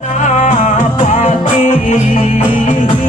那段记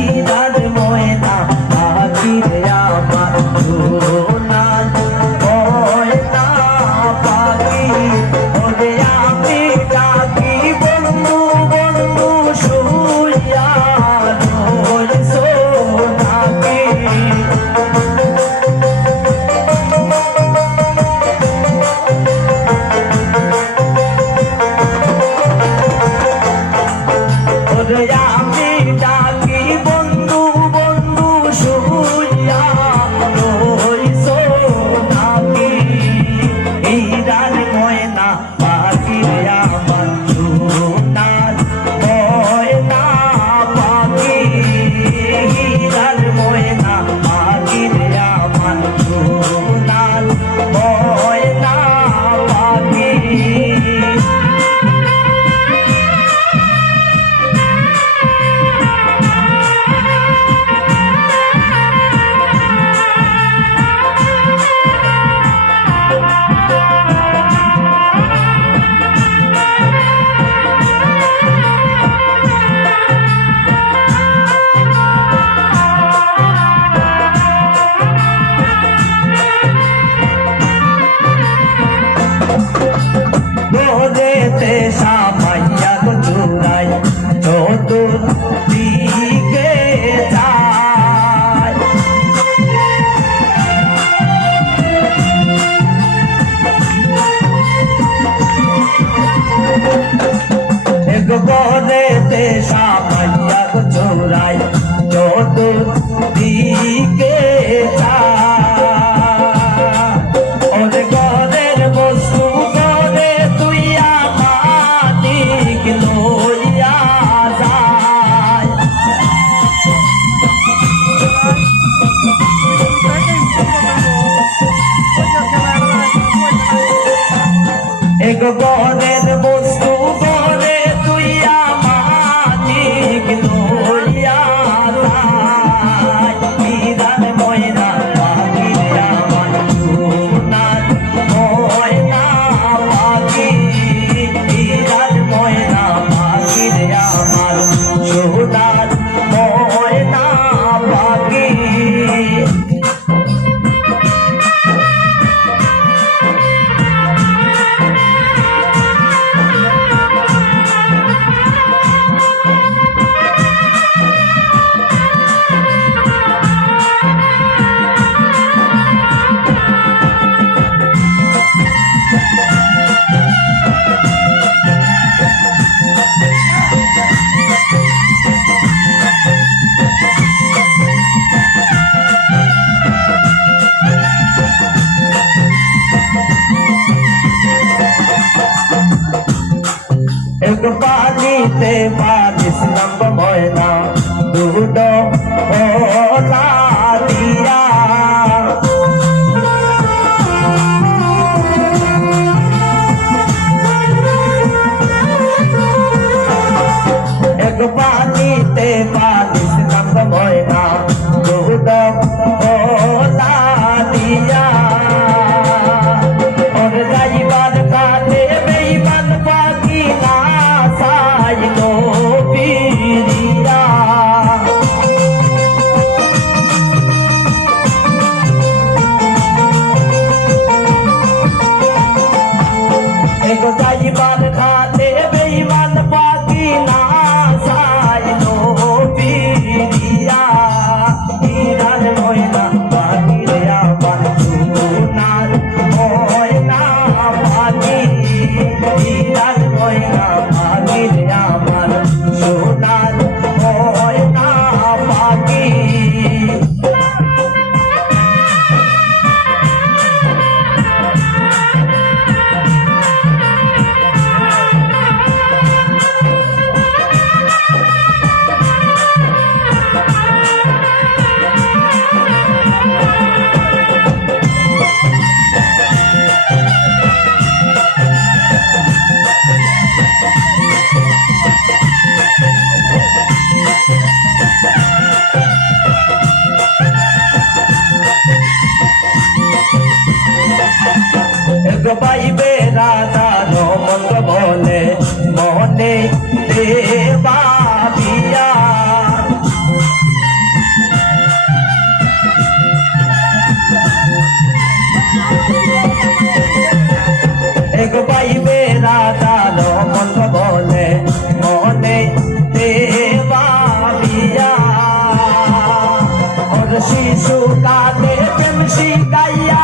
Nigga, go. রে পারিস নাম্ব ময়না দুড একবার পাইবে রাধা রমন্ত বলে, মনে দেবা বিয়া এক পাইবে রাধা রমন্ত বলে, মনে দেবা বিয়া ওর শিশু কালে প্রেম শিকাইয়া